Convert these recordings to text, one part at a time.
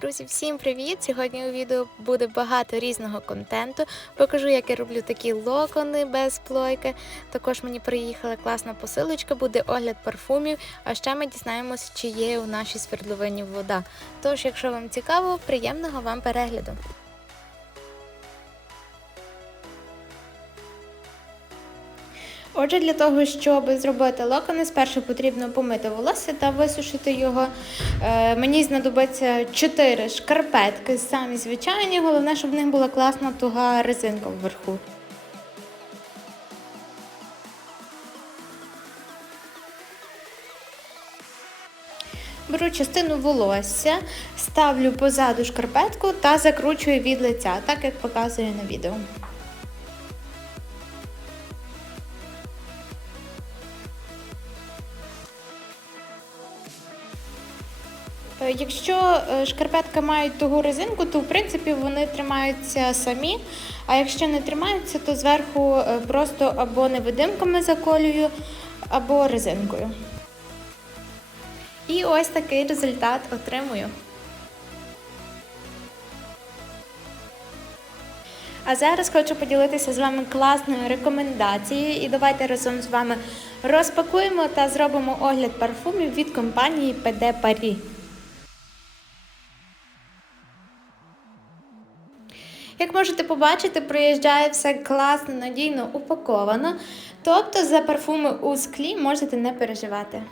Друзі, всім привіт! Сьогодні у відео буде багато різного контенту. Покажу, як я роблю такі локони без плойки. Також мені приїхала класна посилочка, буде огляд парфумів. А ще ми дізнаємося, чи є у нашій свердловині вода. Тож, якщо вам цікаво, приємного вам перегляду. Отже, для того, щоб зробити локони, спершу потрібно помити волосся та висушити його. Е, мені знадобиться 4 шкарпетки, самі звичайні. Головне, щоб в них була класна туга резинка вверху. Беру частину волосся, ставлю позаду шкарпетку та закручую від лиця, так як показую на відео. Якщо е, шкарпетка мають тугу резинку, то в принципі вони тримаються самі. А якщо не тримаються, то зверху е, просто або невидимками заколюю, або резинкою. І ось такий результат отримую. А зараз хочу поділитися з вами класною рекомендацією і давайте разом з вами розпакуємо та зробимо огляд парфумів від компанії PD Paris. Як можете побачити, приїжджає все класно, надійно упаковано. Тобто за парфуми у склі можете не переживати.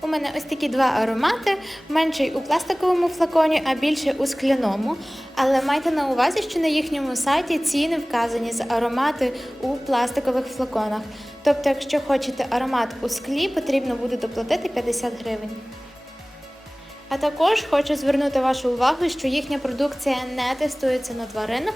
У мене ось такі два аромати, менший у пластиковому флаконі, а більший у скляному. Але майте на увазі, що на їхньому сайті ціни вказані за аромати у пластикових флаконах. Тобто, якщо хочете аромат у склі, потрібно буде доплатити 50 гривень. А також хочу звернути вашу увагу, що їхня продукція не тестується на тваринах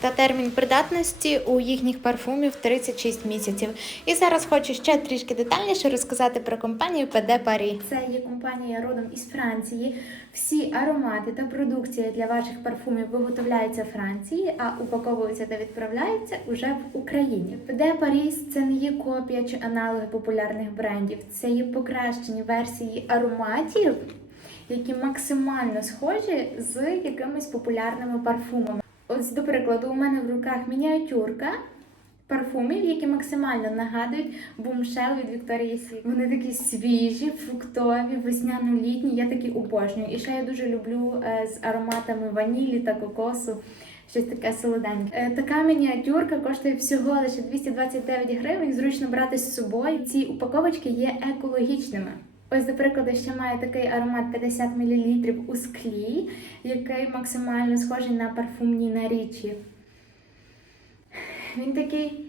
та термін придатності у їхніх парфумів 36 місяців. І зараз хочу ще трішки детальніше розказати про компанію PD Paris. Це є компанія родом із Франції. Всі аромати та продукція для ваших парфумів виготовляються в Франції, а упаковуються та відправляються уже в Україні. PD Paris – це не є копія чи аналоги популярних брендів, це є покращені версії ароматів які максимально схожі з якимись популярними парфумами. Ось, до прикладу, у мене в руках мініатюрка парфумів, які максимально нагадують бумшел від Victoria's Secret. Вони такі свіжі, фруктові, весняно-літні. Я такі обожнюю. І ще я дуже люблю е, з ароматами ванілі та кокосу. Щось таке солоденьке. Е, Така мініатюрка коштує всього лише 229 гривень. Зручно брати з собою. Ці упаковочки є екологічними. Ось, до прикладу, ще має такий аромат 50 мл у склі, який максимально схожий на парфумні нарічі. Він такий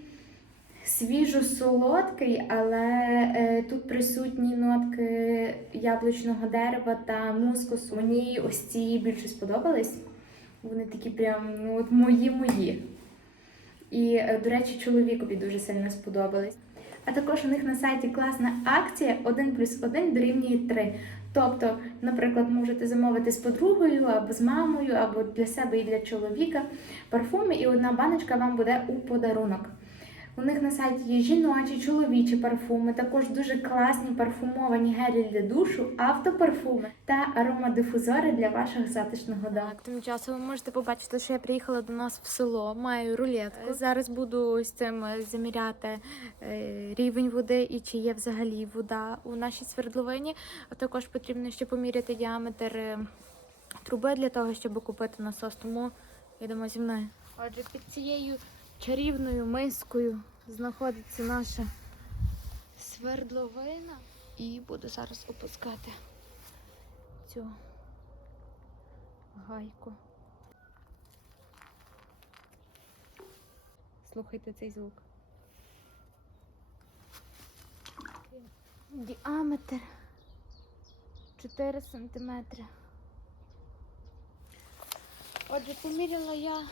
свіжо-солодкий, але е, тут присутні нотки яблучного дерева та мускусу. Мені ось ці більше сподобались. Вони такі прям ну, от мої-мої. І, е, до речі, чоловікові дуже сильно сподобались. А також у них на сайті класна акція 1 плюс 1 дорівнює 3. Тобто, наприклад, можете замовити з подругою або з мамою, або для себе і для чоловіка парфуми, і одна баночка вам буде у подарунок. У них на сайті є жіночі, чоловічі парфуми, також дуже класні парфумовані гелі для душу, автопарфуми та аромадифузори для вашого затишного дому. Так, тим часом ви можете побачити, що я приїхала до нас в село, маю рулетку. Зараз буду ось цим е, заміряти е, рівень води і чи є взагалі вода у нашій свердловині. А також потрібно ще поміряти діаметр е, труби для того, щоб купити насос. Тому йдемо зі мною. Отже, під цією чарівною мискою знаходиться наша свердловина і буду зараз опускати цю гайку. Слухайте цей звук. Діаметр 4 сантиметри. Отже, поміряла я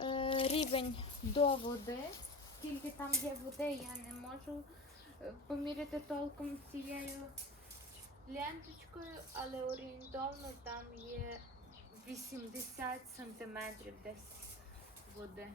е, рівень до води. Скільки там є води, я не можу е, поміряти толком цією ленточкою, але орієнтовно там є 80 сантиметрів десь води.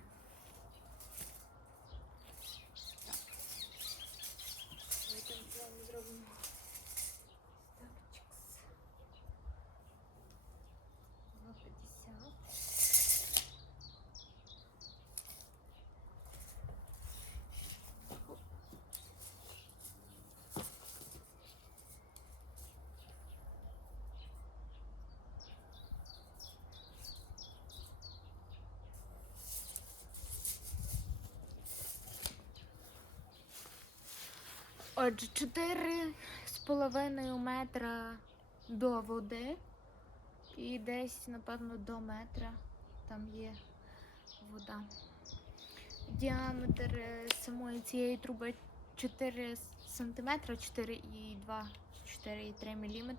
Отже, 4 з половиною метра до води і десь, напевно, до метра там є вода. Діаметр е, самої цієї труби 4 см, 4,2, 4,3 мм.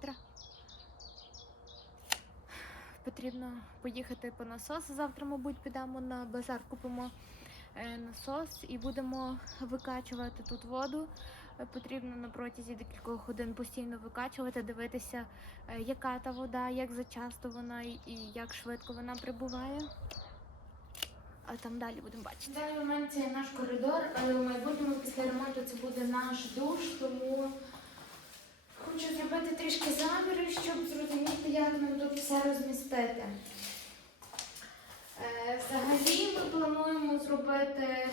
Потрібно поїхати по насос. Завтра, мабуть, підемо на базар, купимо насос і будемо викачувати тут воду. Е, Потрібно на протязі декількох годин постійно викачувати, дивитися, е, яка та вода, як зачасто вона і як швидко вона прибуває. А там далі будемо бачити. В даний момент це наш коридор, але в майбутньому після ремонту це буде наш душ, тому хочу зробити трішки заміри, щоб зрозуміти, як нам тут все розмістити. Е, Взагалі ми плануємо зробити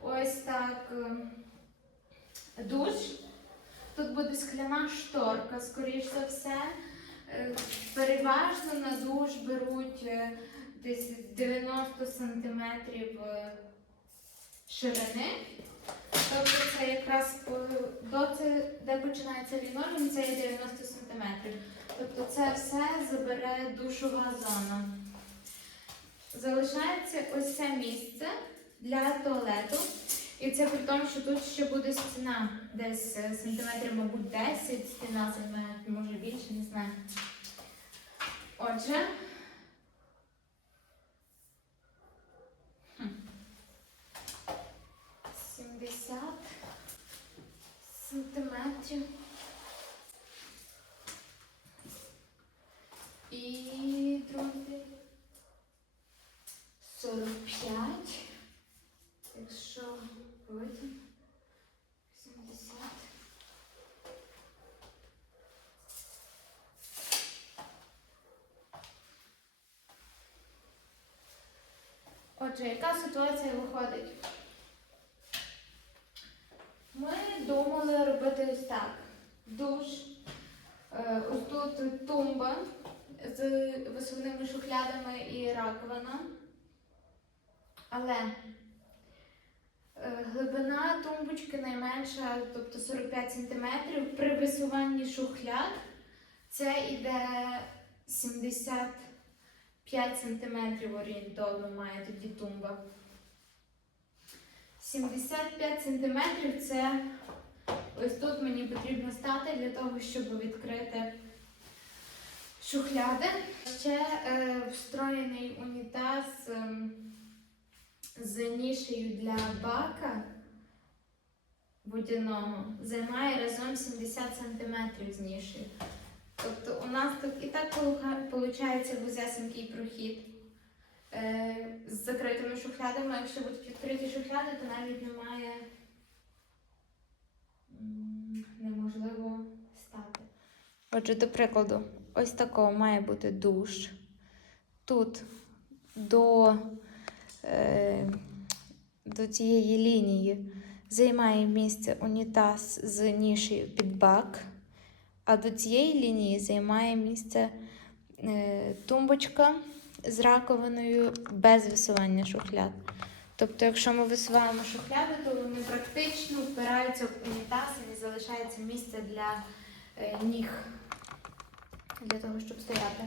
ось так ем, душ. Тут буде скляна шторка, скоріш за все. Е, Переважно на душ беруть е, десь 90 см ширини. Тобто це якраз до це, де починається лінолеум, це є 90 см. Тобто це все забере душова зона. Залишається ось це місце для туалету. І це при тому, що тут ще буде стіна десь е, сантиметрів, мабуть, 10, стіна займе, може більше, не знаю. Отже. 70 сантиметрів. І друзі. 45. Якщо потім 70. Отже, яка ситуація виходить? Ми думали робити ось так. Душ. Е, Ось тут тумба з висувними шухлядами і раковина. Але е, глибина тумбочки найменша, тобто 45 см. При висуванні шухляд це йде 75 см орієнтовно має тоді тумба. 75 см це ось тут мені потрібно стати для того, щоб відкрити шухляди. Ще е, встроєний унітаз. ем, з нішею для бака водяного займає разом 70 см з нішею. Тобто у нас тут і так виходить вузесенький прохід е, з закритими шухлядами. Якщо будуть відкриті шухляди, то навіть немає неможливо стати. Отже, до прикладу, ось такого має бути душ. Тут до е, до цієї лінії займає місце унітаз з нішею під бак, а до цієї лінії займає місце е, тумбочка з раковиною без висування шухляд. Тобто, якщо ми висуваємо шухляди, то вони практично впираються в унітаз і не залишається місце для е, ніг для того, щоб стояти.